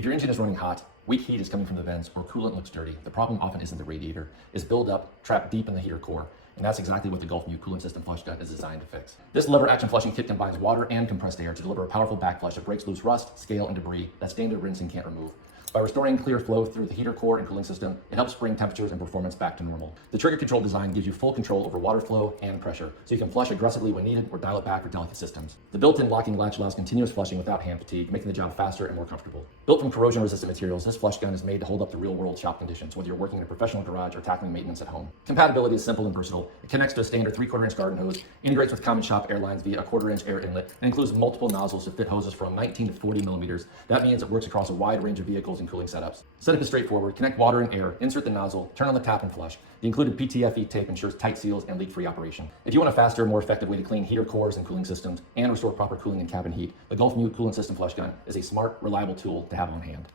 If your engine is running hot, weak heat is coming from the vents, or coolant looks dirty, the problem often isn't the radiator. It's buildup trapped deep in the heater core. And that's exactly what the Gulfmew Coolant System Flush Gun is designed to fix. This lever action flushing kit combines water and compressed air to deliver a powerful backflush that breaks loose rust, scale, and debris that standard rinsing can't remove. By restoring clear flow through the heater core and cooling system, it helps bring temperatures and performance back to normal. The trigger control design gives you full control over water flow and pressure, so you can flush aggressively when needed or dial it back for delicate systems. The built-in locking latch allows continuous flushing without hand fatigue, making the job faster and more comfortable. Built from corrosion-resistant materials, this flush gun is made to hold up to real-world shop conditions, whether you're working in a professional garage or tackling maintenance at home. Compatibility is simple and versatile. It connects to a standard 3/4-inch garden hose, integrates with common shop airlines via a 1/4-inch air inlet, and includes multiple nozzles to fit hoses from 19 to 40 millimeters. That means it works across a wide range of vehicles and cooling setups. Setup is straightforward. Connect water and air, insert the nozzle, turn on the tap and flush. The included PTFE tape ensures tight seals and leak-free operation. If you want a faster, more effective way to clean heater cores and cooling systems and restore proper cooling and cabin heat, the Gulfmew Coolant System Flush Gun is a smart, reliable tool to have on hand.